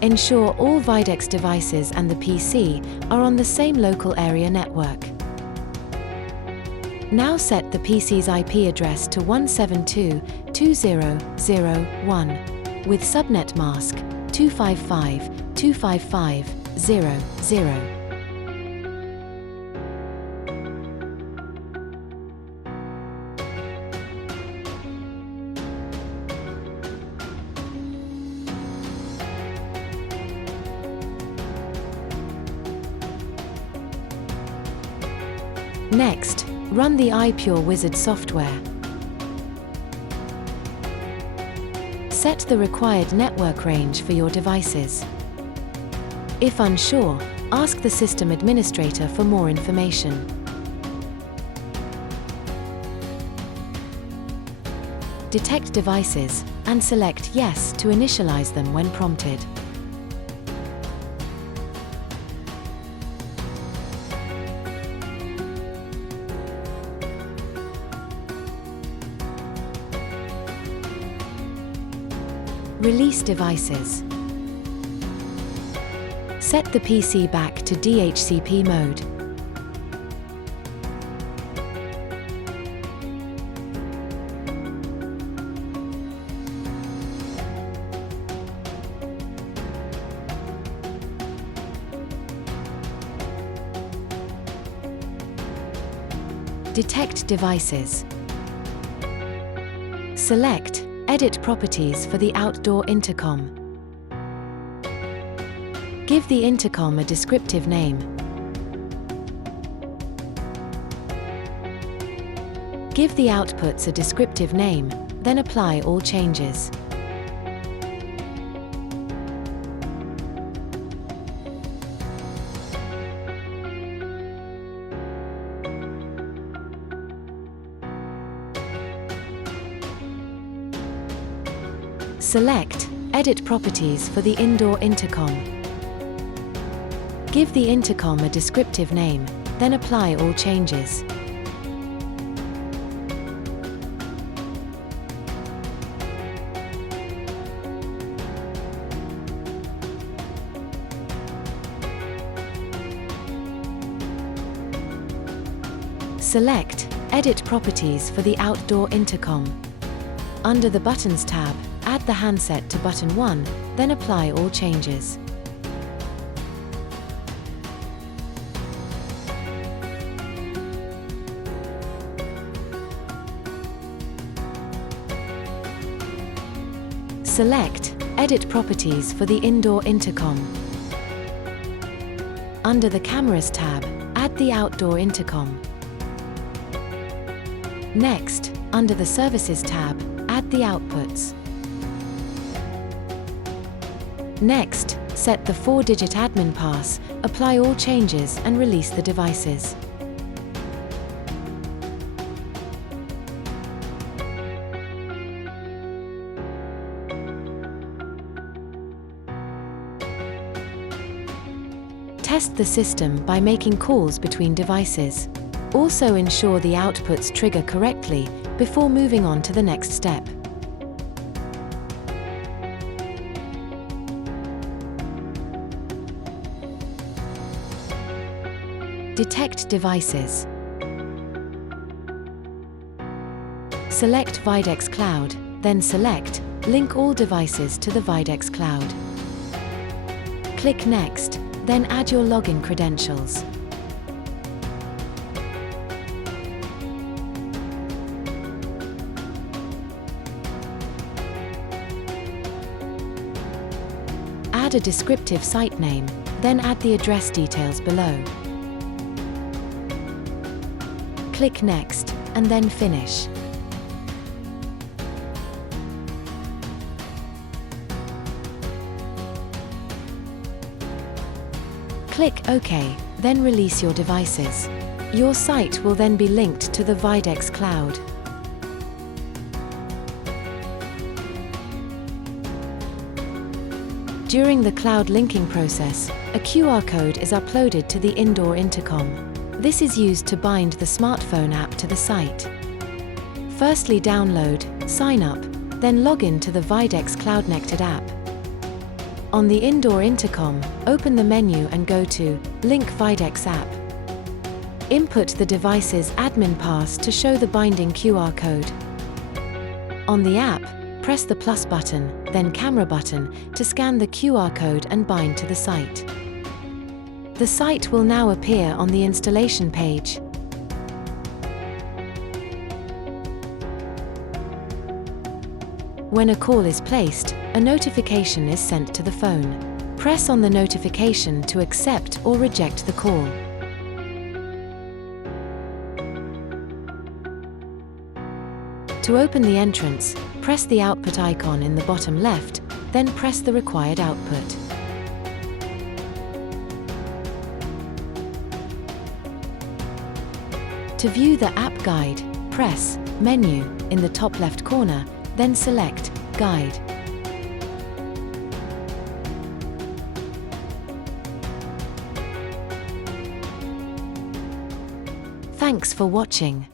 Ensure all Videx devices and the PC are on the same local area network. Now set the PC's IP address to 172.2.0.0.1 with subnet mask 255.255.0.0. Next, run the IPure Wizard software. Set the required network range for your devices. If unsure, ask the system administrator for more information. Detect devices, and select Yes to initialize them when prompted. Release devices. Set the PC back to DHCP mode. Detect devices. Select Edit Properties for the outdoor intercom. Give the intercom a descriptive name. Give the outputs a descriptive name, then apply all changes. Select Edit Properties for the indoor intercom. Give the intercom a descriptive name, then apply all changes. Select Edit Properties for the outdoor intercom. Under the Buttons tab, add the handset to button 1, then apply all changes. Select Edit Properties for the indoor intercom. Under the Cameras tab, add the outdoor intercom. Next, under the Services tab, add the outputs. Next, set the 4-digit admin pass, apply all changes and release the devices. Test the system by making calls between devices. Also ensure the outputs trigger correctly before moving on to the next step. Detect devices. Select Videx Cloud, then select Link all devices to the Videx Cloud. Click Next, then add your login credentials. Add a descriptive site name, then add the address details below. Click Next, and then Finish. Click OK, then release your devices. Your site will then be linked to the Videx Cloud. During the cloud linking process, a QR code is uploaded to the indoor intercom. This is used to bind the smartphone app to the site. Firstly download, sign up, then log in to the Videx CloudNected app. On the indoor intercom, open the menu and go to Link Videx app. Input the device's admin pass to show the binding QR code. On the app, press the plus button, then camera button, to scan the QR code and bind to the site. The site will now appear on the installation page. When a call is placed, a notification is sent to the phone. Press on the notification to accept or reject the call. To open the entrance, press the output icon in the bottom left, then press the required output. To view the app guide, press Menu in the top left corner, then select Guide. Thanks for watching.